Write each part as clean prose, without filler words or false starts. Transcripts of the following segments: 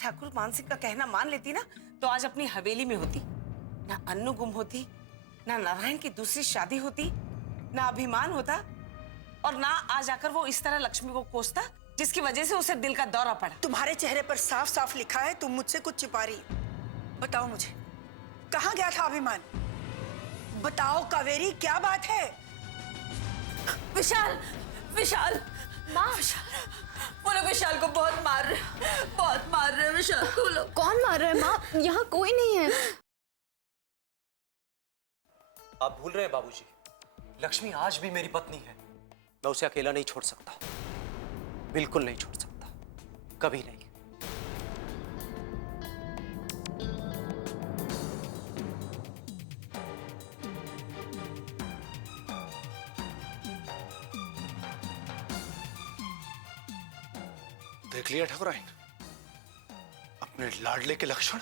ठाकुर मान सिंह का कहना मान लेती ना तो आज अपनी हवेली में होती, ना अन्नू गुम होती, ना नारायण की दूसरी शादी होती, ना अभिमान होता, और ना आज आकर वो इस तरह लक्ष्मी को कोसता जिसकी वजह से उसे दिल का दौरा पड़ा। तुम्हारे चेहरे पर साफ साफ लिखा है तुम मुझसे कुछ छिपा रही हो। बताओ मुझे, कहाँ गया था अभिमान? बताओ कावेरी, क्या बात है? विशाल, विशाल, माँ, वो लोग विशाल को बहुत मार रहे हैं विशाल को लोग। कौन मार रहा है माँ? यहाँ कोई नहीं है। आप भूल रहे हैं बाबूजी, लक्ष्मी आज भी मेरी पत्नी है। मैं उसे अकेला नहीं छोड़ सकता, बिल्कुल नहीं छोड़ सकता, कभी नहीं। देख लिया ठाकुराइन अपने लाडले के लक्षण?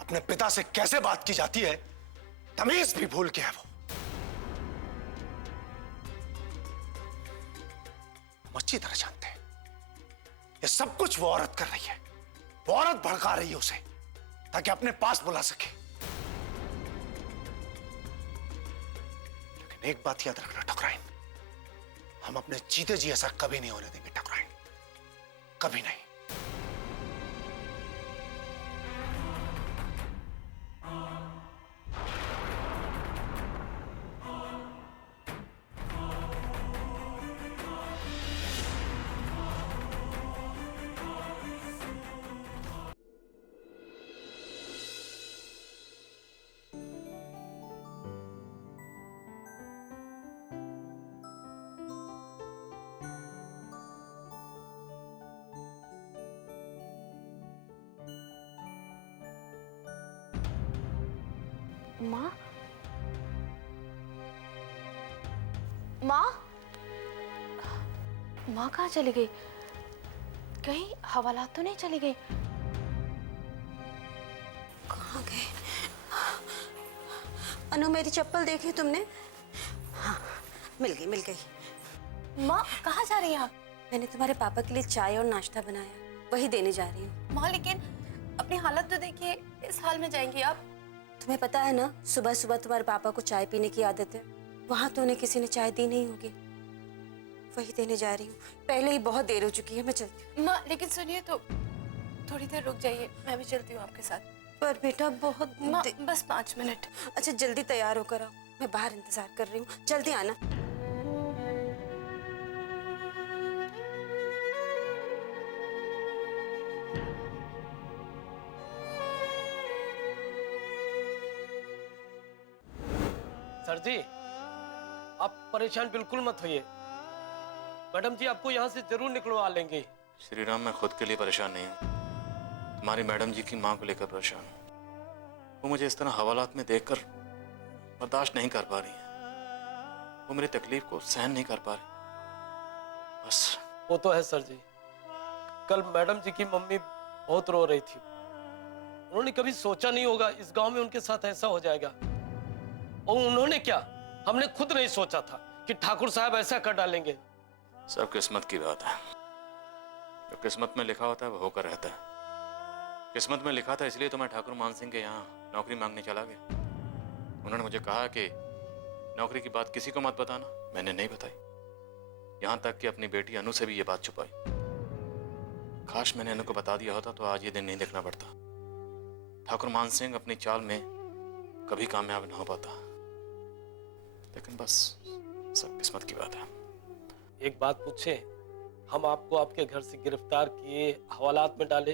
अपने पिता से कैसे बात की जाती है, तमीज भी भूल गया है वो। अच्छी तरह जानते हैं ये सब कुछ वो औरत कर रही है। वो औरत भड़का रही है उसे ताकि अपने पास बुला सके। लेकिन एक बात याद रखना ठाकुराइन, हम अपने जीते जी ऐसा कभी नहीं होने देंगे ठाकुराइन, कभी नहीं। माँ, माँ, माँ कहाँ चली गई? कहीं हवालात तो नहीं चली गई? कहाँ गए? अनु, मेरी चप्पल देखी तुमने? हाँ, मिल गई। माँ कहाँ जा रही हैं आप? मैंने तुम्हारे पापा के लिए चाय और नाश्ता बनाया, वही देने जा रही हूँ। माँ लेकिन अपनी हालत तो देखिए, इस हाल में जाएंगी आप? तुम्हें पता है ना, सुबह सुबह तुम्हारे पापा को चाय पीने की आदत है। वहां तो उन्हें किसी ने चाय दी नहीं होगी, वही देने जा रही हूँ। पहले ही बहुत देर हो चुकी है, मैं चलती हूँ। माँ लेकिन सुनिए तो, थोड़ी देर रुक जाइए, मैं भी चलती हूँ आपके साथ। पर बेटा बहुत माँ बस 5 मिनट। अच्छा जल्दी तैयार होकर आओ, मैं बाहर इंतजार कर रही हूँ, जल्दी आना। सर जी, आप परेशान बिल्कुल मत होइए, मैडम जी आपको यहाँ से जरूर निकलवा लेंगे। श्री राम, मैं खुद के लिए परेशान नहीं हूँ, तुम्हारी मैडम जी की माँ को लेकर परेशान हूँ। वो मुझे इस तरह हवालात में देखकर बर्दाश्त नहीं कर पा रही है। वो मेरी तकलीफ को सहन नहीं कर पा रही बस। वो तो है सर जी, कल मैडम जी की मम्मी बहुत रो रही थी। उन्होंने कभी सोचा नहीं होगा इस गांव में उनके साथ ऐसा हो जाएगा। और उन्होंने क्या, हमने खुद नहीं सोचा था कि ठाकुर साहब ऐसा कर डालेंगे। सब किस्मत की बात है, जो किस्मत में लिखा होता है वो होकर रहता है। किस्मत में लिखा था इसलिए तो मैं ठाकुर मान सिंह के यहाँ नौकरी मांगने चला गया। उन्होंने मुझे कहा कि नौकरी की बात किसी को मत बताना, मैंने नहीं बताई। यहाँ तक कि अपनी बेटी अनु से भी ये बात छुपाई। काश मैंने अनु को बता दिया होता तो आज ये दिन नहीं देखना पड़ता। ठाकुर मान सिंह अपनी चाल में कभी कामयाब न हो पाता, लेकिन बस सब किस्मत की बात है। एक बात पूछे, हम आपको आपके घर से गिरफ्तार किए, हवालात में डाले,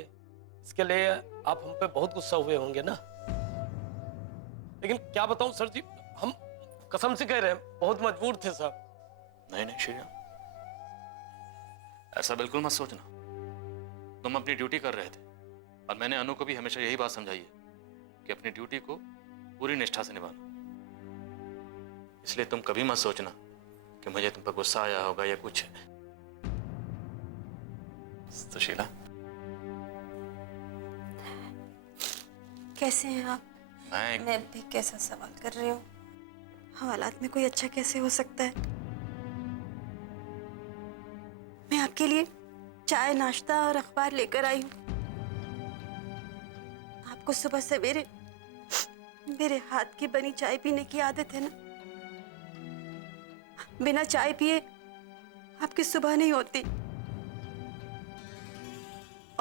इसके लिए आप हम पे बहुत गुस्सा हुए होंगे ना? लेकिन क्या बताऊं सर जी, हम कसम से कह रहे हैं बहुत मजबूर थे साहब। नहीं नहीं श्रीराम, ऐसा बिल्कुल मत सोचना। तुम अपनी ड्यूटी कर रहे थे और मैंने अनु को भी हमेशा यही बात समझाई है कि अपनी ड्यूटी को पूरी निष्ठा से निभाना। इसलिए तुम कभी मत सोचना कि मुझे तुम पर गुस्सा आया होगा या कुछ। सुशीला, कैसे हैं आप? मैं भी कैसा सवाल कर रही हूँ? हवालात में कोई अच्छा कैसे हो सकता है? मैं आपके लिए चाय नाश्ता और अखबार लेकर आई हूँ। आपको सुबह सवेरे मेरे हाथ की बनी चाय पीने की आदत है ना। बिना चाय पिए आपकी सुबह नहीं होती।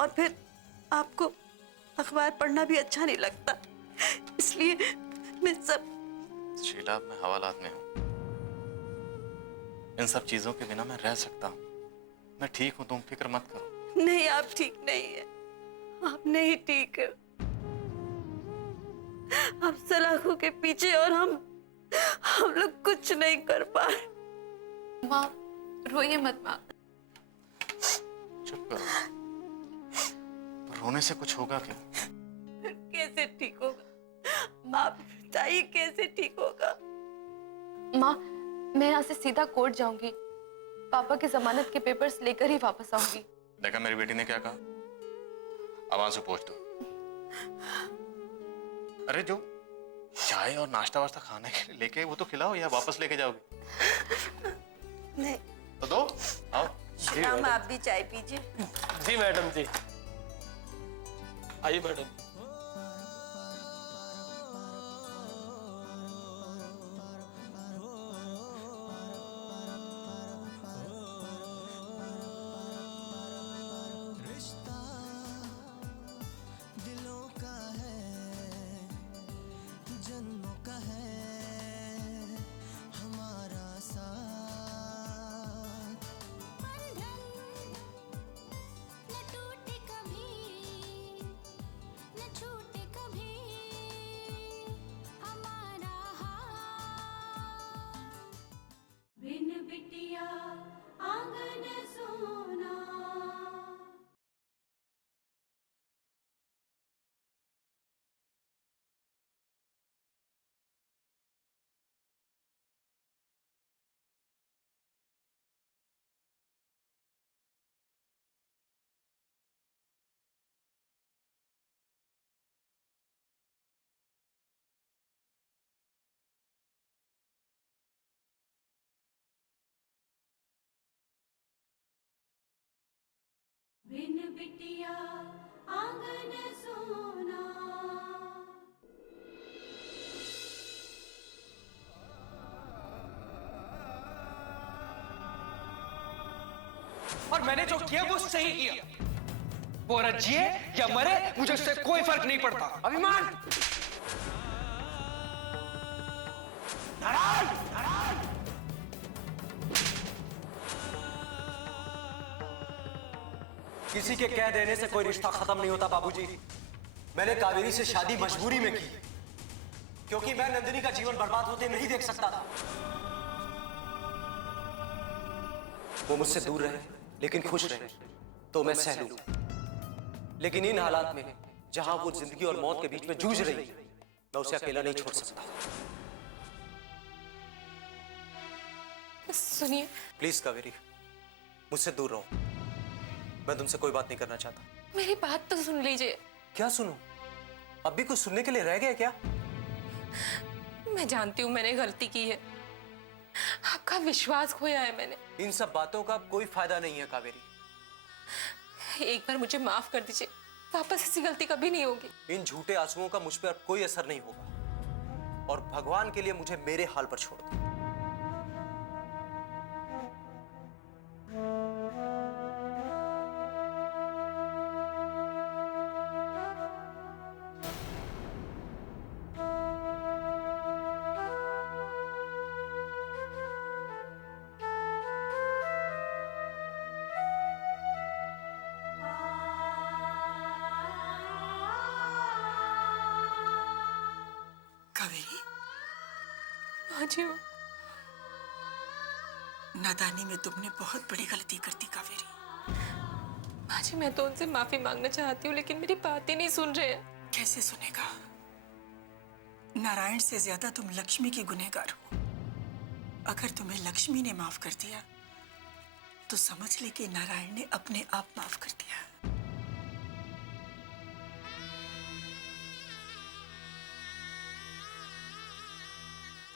और फिर आपको अखबार पढ़ना भी अच्छा नहीं लगता, इसलिए मैं सब। शीला, मैं हवालात में हूँ। इन सब चीजों के बिना मैं रह सकता हूँ। मैं ठीक हूँ, तुम फिक्र मत करो। नहीं, आप ठीक नहीं है। आप नहीं ठीक है। आप सलाखों के पीछे और हम लोग कुछ नहीं कर पा रहे। माँ रोइए मत माँ। चुप करो। रोने से कुछ होगा क्या? कैसे ठीक होगा? आप बताइए कैसे ठीक होगा? माँ मैं यहाँ से सीधा कोर्ट जाऊंगी, पापा की जमानत के पेपर्स लेकर ही वापस आऊंगी। देखा मेरी बेटी ने क्या कहा? अब आंसू पोंछ दो। अरे जो चाय और नाश्ता वास्ता खाने के लिए लेके वो तो खिलाओ, या वापस लेके जाओगे? नहीं तो दो, आओ। राम, आप भी चाय पीजिए। जी मैडम जी, आइए मैडम। बिन बिटिया आंगन सोना। और मैंने जो किया वो सही किया। वो औरत जिए या मरे मुझे उससे कोई फर्क नहीं पड़ता। अभिमान, नारायण, नारायण। किसी के कह देने से कोई रिश्ता खत्म नहीं होता बाबूजी। मैंने कावेरी से शादी मजबूरी में की, क्योंकि मैं नंदिनी का जीवन बर्बाद होते नहीं देख सकता था। वो मुझसे दूर रहे लेकिन खुश रहे तो मैं सह लूं, लेकिन इन हालात में जहां वो जिंदगी और मौत के बीच में जूझ रही, मैं उसे अकेला नहीं छोड़ सकता। सुनिए प्लीज कावेरी, मुझसे दूर रहो। मैं तुमसे कोई बात नहीं करना चाहता। मेरी बात तो सुन लीजिए। क्या सुनूं? अब भी कुछ सुनने के लिए रह गया क्या? मैं जानती हूँ मैंने गलती की है, आपका विश्वास खोया है मैंने। इन सब बातों का कोई फायदा नहीं है कावेरी। एक बार मुझे माफ कर दीजिए, वापस ऐसी गलती कभी नहीं होगी। इन झूठे आंसुओं का मुझ पर अब कोई असर नहीं होगा, और भगवान के लिए मुझे मेरे हाल पर छोड़ दो। कावेरी, हाँ जी नादानी में तुमने बहुत बड़ी गलती कर दी कावेरी। माँ जी, मैं तो उनसे माफी मांगना चाहती हूँ लेकिन मेरी बात ही नहीं सुन रहे हैं। कैसे सुनेगा? नारायण से ज्यादा तुम लक्ष्मी की गुनहगार हो। अगर तुम्हें लक्ष्मी ने माफ कर दिया तो समझ ले कि नारायण ने अपने आप माफ कर दिया।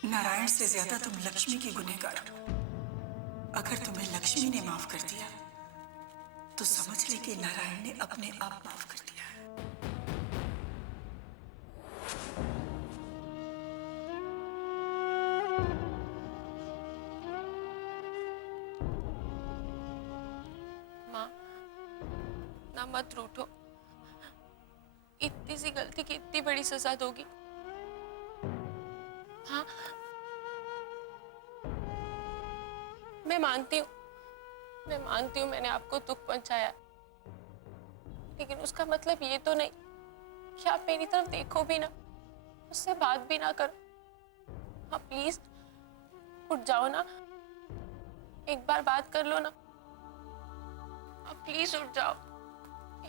नारायण से ज्यादा तुम लक्ष्मी की गुनहगार हो। अगर तुम्हें लक्ष्मी ने माफ कर दिया तो समझ ले कि नारायण ने अपने आप माफ कर दिया है। माँ, ना मत रूठो। इतनी सी गलती की इतनी बड़ी सजा दोगी? हाँ, मैं मानती हूँ मैंने आपको दुख पहुंचाया, लेकिन उसका मतलब ये तो नहीं कि आप मेरी तरफ देखो भी ना, उससे बात भी ना करो। हाँ प्लीज उठ जाओ ना, एक बार बात कर लो ना। आप प्लीज उठ जाओ,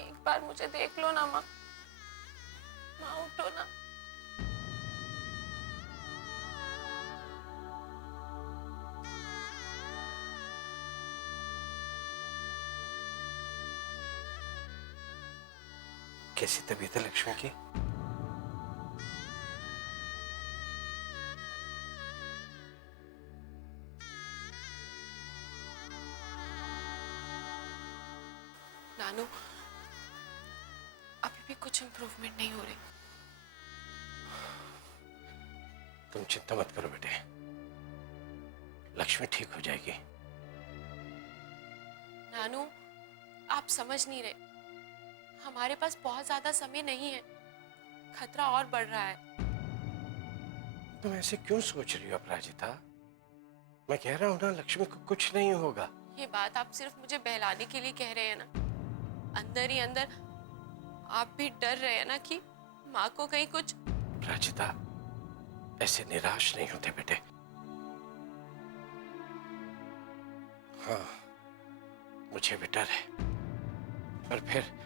एक बार मुझे देख लो ना माँ। माँ उठो ना। कैसी तबीयत है लक्ष्मी की? नानू, अभी भी कुछ इम्प्रूवमेंट नहीं हो रही। तुम चिंता मत करो बेटे, लक्ष्मी ठीक हो जाएगी। नानू, आप समझ नहीं रहे, हमारे पास बहुत ज्यादा समय नहीं है, खतरा और बढ़ रहा है। तुम ऐसे क्यों सोच रही हो अपराजिता? मैं कह रहा हूं ना, लक्ष्मी को कुछ नहीं होगा। ये बात आप सिर्फ मुझे बहलाने के लिए कह रहे हैं ना? अंदर ही अंदर आप भी डर रहे हैं ना कि माँ को कहीं कुछ। अपराजिता, ऐसे निराश नहीं होते बेटे। हाँ, मुझे भी डर है, और फिर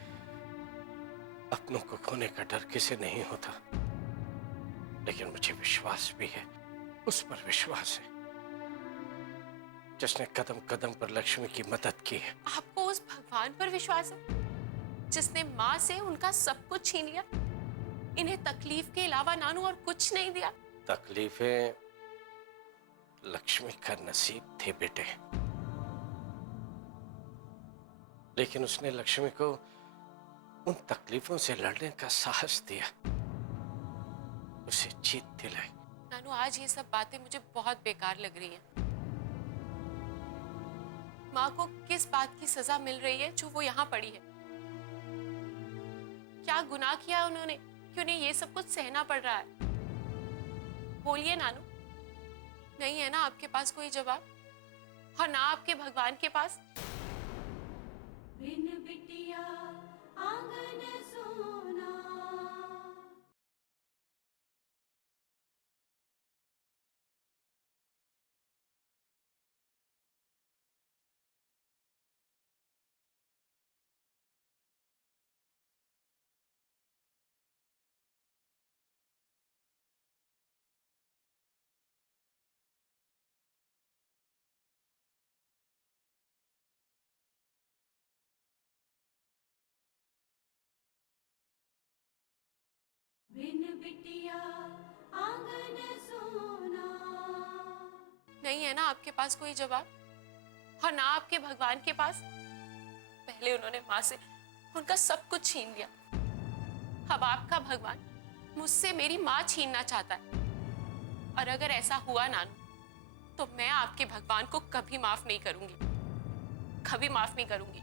अपनों को खोने का डर किसे नहीं होता, लेकिन मुझे विश्वास भी है, उस पर विश्वास है जिसने कदम कदम पर लक्ष्मी की मदद की है। आपको उस भगवान पर विश्वास है जिसने माँ से उनका सब कुछ छीन लिया, इन्हें तकलीफ के अलावा नानू और कुछ नहीं दिया? तकलीफें लक्ष्मी का नसीब थे बेटे, लेकिन उसने लक्ष्मी को उन तकलीफों से लड़ने का साहस दिया, उसे जीत दिलाई। नानू, आज ये सब बातें मुझे बहुत बेकार लग रही हैं। माँ को किस बात की सजा मिल रही है जो वो यहाँ पड़ी है? क्या गुनाह किया उन्होंने कि उन्हें ये सब कुछ सहना पड़ रहा है? बोलिए नानू, नहीं है ना आपके पास कोई जवाब, और ना आपके भगवान के पास? बिन बिटिया आंगन सोना। बिन बिटिया आंगन सोना। नहीं है ना आपके पास कोई जवाब, और ना आपके भगवान के पास? पहले उन्होंने माँ से उनका सब कुछ छीन लिया, अब आपका भगवान मुझसे मेरी माँ छीनना चाहता है। और अगर ऐसा हुआ नानू, तो मैं आपके भगवान को कभी माफ नहीं करूंगी, कभी माफ नहीं करूंगी।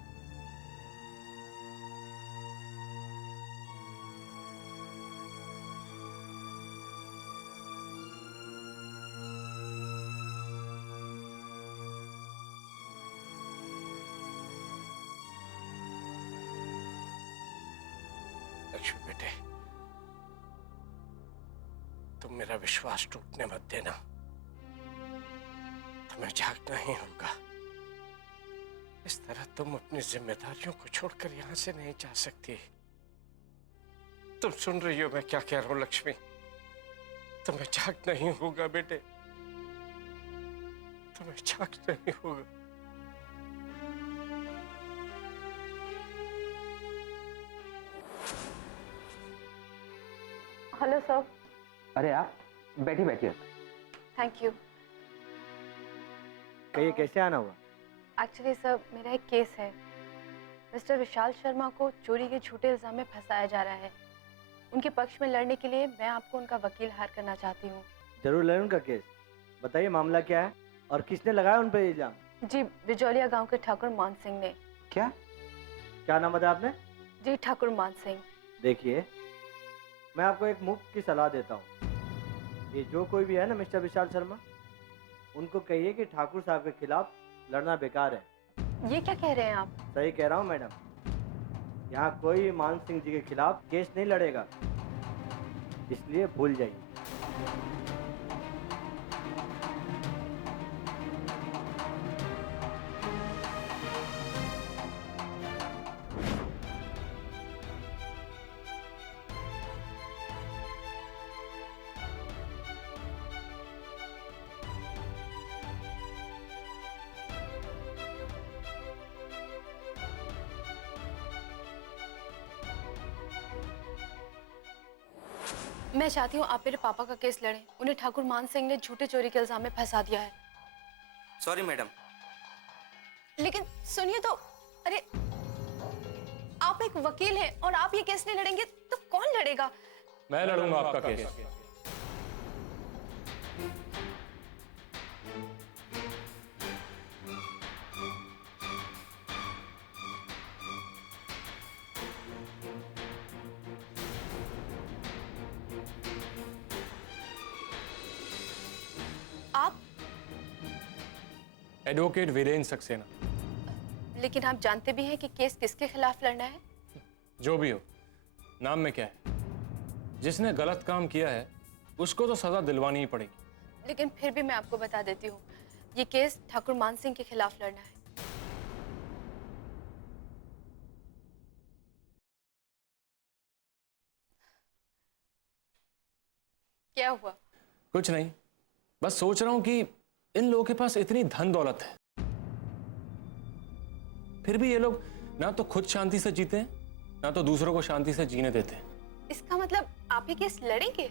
लक्ष्मी बेटे, तुम मेरा विश्वास टूटने मत देना, तुम्हें जागना ही होगा। इस तरह तुम अपनी जिम्मेदारियों को छोड़कर यहां से नहीं जा सकती। तुम सुन रही हो मैं क्या कह रहा हूं लक्ष्मी? तुम्हें जागना ही होगा बेटे, तुम्हें जागना ही होगा। Hello sir. अरे आप बैठी बैठिए। Thank you. कहिए कैसे आना हुआ? एक्चुअली सर, मेरा एक केस है, मिस्टर विशाल शर्मा को चोरी के झूठे इल्जाम में फंसाया जा रहा है। उनके पक्ष में लड़ने के लिए मैं आपको उनका वकील हायर करना चाहती हूँ। जरूर लड़ूं उनका केस। बताइए मामला क्या है और किसने लगाया उन पर इल्जाम? जी, बिजौलिया गांव के ठाकुर मान सिंह ने। क्या क्या नाम बताया आपने? जी, ठाकुर मान सिंह। देखिए, मैं आपको एक मुफ्त की सलाह देता हूँ। ये जो कोई भी है ना मिस्टर विशाल शर्मा, उनको कहिए कि ठाकुर साहब के खिलाफ लड़ना बेकार है। ये क्या कह रहे हैं आप? सही कह रहा हूँ मैडम। यहाँ कोई मान सिंह जी के खिलाफ केस नहीं लड़ेगा, इसलिए भूल जाइए। मैं चाहती हूँ आप मेरे पापा का केस लड़ें। उन्हें ठाकुर मान सिंह ने झूठे चोरी के इल्जाम में फंसा दिया है। Sorry madam. लेकिन सुनिए तो, अरे आप एक वकील हैं और आप ये केस नहीं लड़ेंगे तो कौन लड़ेगा? मैं लड़ूंगा आपका केस। आप? एडवोकेट वीरेंद्र सक्सेना। लेकिन आप जानते भी हैं कि केस किसके खिलाफ लड़ना है? जो भी हो, नाम में क्या है? जिसने गलत काम किया है उसको तो सजा दिलवानी ही पड़ेगी। लेकिन फिर भी मैं आपको बता देती हूँ, ये केस ठाकुर मान सिंह के खिलाफ लड़ना है। क्या हुआ? कुछ नहीं, बस सोच रहा हूं कि इन लोगों के पास इतनी धन दौलत है, फिर भी ये लोग ना तो खुद शांति से जीते हैं, ना तो दूसरों को शांति से जीने देते हैं। इसका मतलब आप ये केस लड़ेंगे?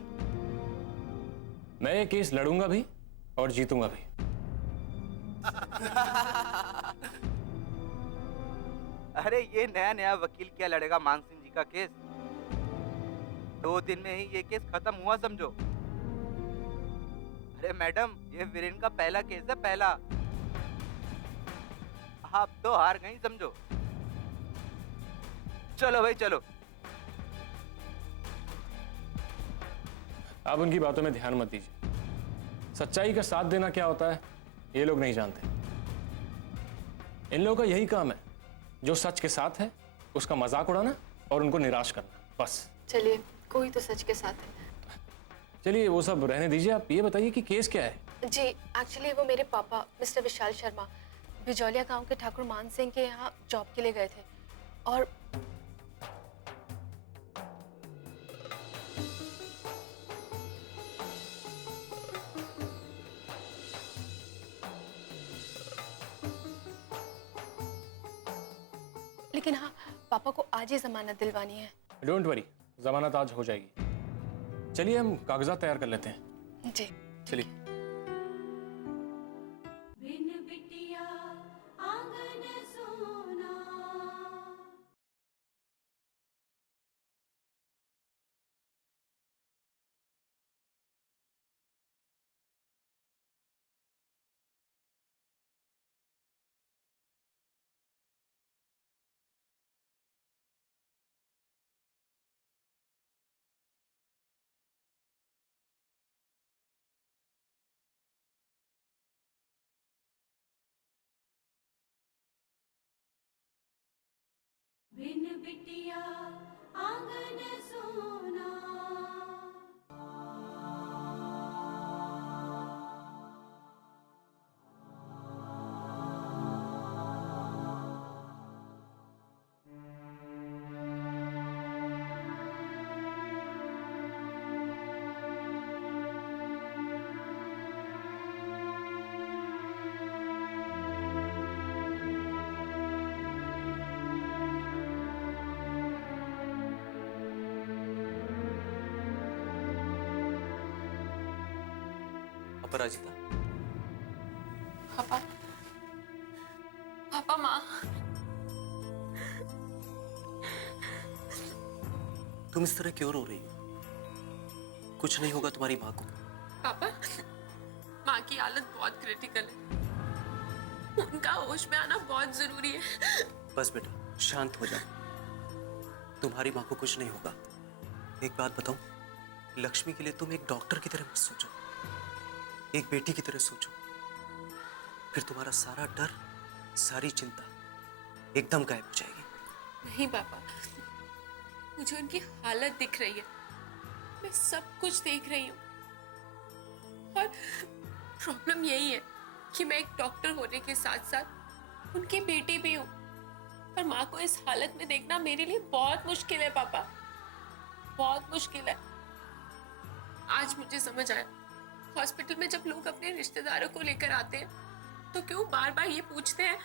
मैं ये केस लड़ूंगा भी और जीतूंगा भी। अरे ये नया नया वकील क्या लड़ेगा मान सिंह जी का केस? 2 दिन में ही ये केस खत्म हुआ समझो। अरे मैडम, ये वीरेन का पहला केस है, पहला। आप तो हार गई समझो। चलो भाई चलो। आप उनकी बातों में ध्यान मत दीजिए। सच्चाई का साथ देना क्या होता है ये लोग नहीं जानते। इन लोगों का यही काम है, जो सच के साथ है उसका मजाक उड़ाना और उनको निराश करना, बस। चलिए, कोई तो सच के साथ है। चलिए वो सब रहने दीजिए, आप ये बताइए कि केस क्या है? जी, एक्चुअली वो मेरे पापा मिस्टर विशाल शर्मा बिजौलिया गांव के ठाकुर मान सिंह के यहाँ जॉब के लिए गए थे और लेकिन हाँ, पापा को आज ही जमानत दिलवानी है। डोंट वरी, जमानत आज हो जाएगी। चलिए हम कागजात तैयार कर लेते हैं। जी चलिए। बिन बिटिया आंगन सोना। बिन बिटिया आंगन सोना। अपराजिता, पापा, पापा, माँ, तुम इस तरह क्यों रो रही हो? कुछ नहीं होगा तुम्हारी माँ को। पापा, माँ की हालत बहुत क्रिटिकल है, उनका होश में आना बहुत जरूरी है। बस बेटा शांत हो जाओ, तुम्हारी माँ को कुछ नहीं होगा। एक बात बताऊं, लक्ष्मी के लिए तुम एक डॉक्टर की तरह मत सोचो, एक बेटी की तरह सोचो। फिर तुम्हारा सारा डर, सारी चिंता एकदम गायब हो जाएगी। नहीं पापा, मुझे उनकी हालत दिख रही है, मैं सब कुछ देख रही हूँ। और प्रॉब्लम यही है कि मैं एक डॉक्टर होने के साथ साथ उनकी बेटी भी हूँ, और माँ को इस हालत में देखना मेरे लिए बहुत मुश्किल है पापा, बहुत मुश्किल है। आज मुझे समझ आया, हॉस्पिटल में जब लोग अपने रिश्तेदारों को लेकर आते हैं तो क्यों बार बार ये पूछते हैं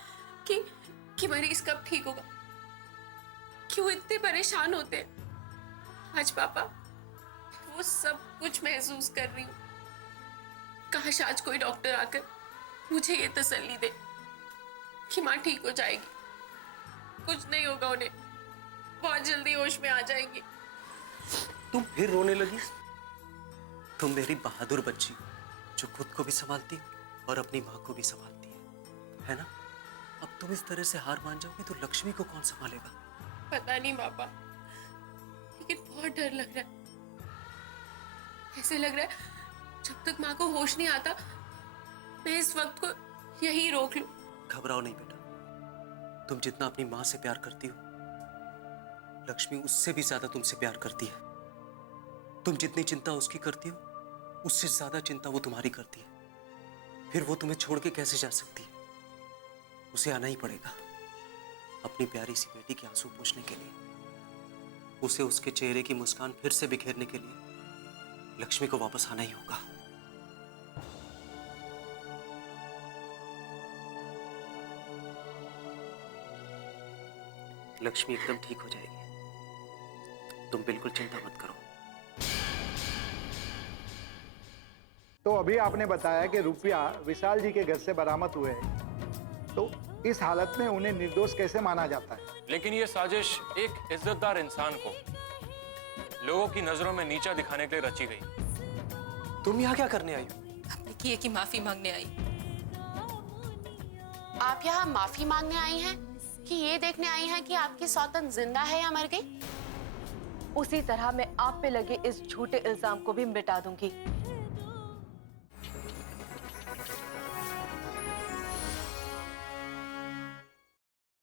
कि मरीज कब ठीक होगा, क्यों इतने परेशान होते हैं। आज पापा वो सब कुछ महसूस कर रही हूँ। काश आज कोई डॉक्टर आकर मुझे ये तसल्ली दे कि माँ ठीक हो जाएगी, कुछ नहीं होगा, उन्हें बहुत जल्दी होश में आ जाएंगी। तुम फिर रोने लगी? तुम मेरी बहादुर बच्ची हो, जो खुद को भी संभालती और अपनी माँ को भी संभालती है ना? अब तुम इस तरह से हार मान जाओगी तो लक्ष्मी को कौन संभालेगा? पता नहीं पापा, लेकिन बहुत डर लग रहा है। ऐसे लग रहा है जब तक माँ को होश नहीं आता मैं इस वक्त को यही रोक लूं। घबराओ नहीं बेटा, तुम जितना अपनी माँ से प्यार करती हो, लक्ष्मी उससे भी ज्यादा तुमसे प्यार करती है। तुम जितनी चिंता उसकी करती हो, उससे ज्यादा चिंता वो तुम्हारी करती है। फिर वो तुम्हें छोड़ के कैसे जा सकती है? उसे आना ही पड़ेगा अपनी प्यारी सी बेटी के आंसू पोंछने के लिए, उसे उसके चेहरे की मुस्कान फिर से बिखेरने के लिए लक्ष्मी को वापस आना ही होगा। लक्ष्मी एकदम ठीक हो जाएगी, तुम बिल्कुल चिंता मत करो। तो अभी आपने बताया कि रुपया विशाल जी के घर से बरामद हुए हैं, तो इस हालत में उन्हें निर्दोष कैसे माना जाता है? लेकिन ये साजिश एक इज्जतदार इंसान को लोगों की नजरों में नीचा दिखाने के लिए रची गई। तुम यहाँ क्या करने आई हो? अपने किए की माफी मांगने आई। आप यहाँ माफी मांगने आई हैं कि ये देखने आई हैं कि आपकी सौतन जिंदा है या मर गई? उसी तरह मैं आप पे लगे इस झूठे इल्जाम को भी मिटा दूंगी।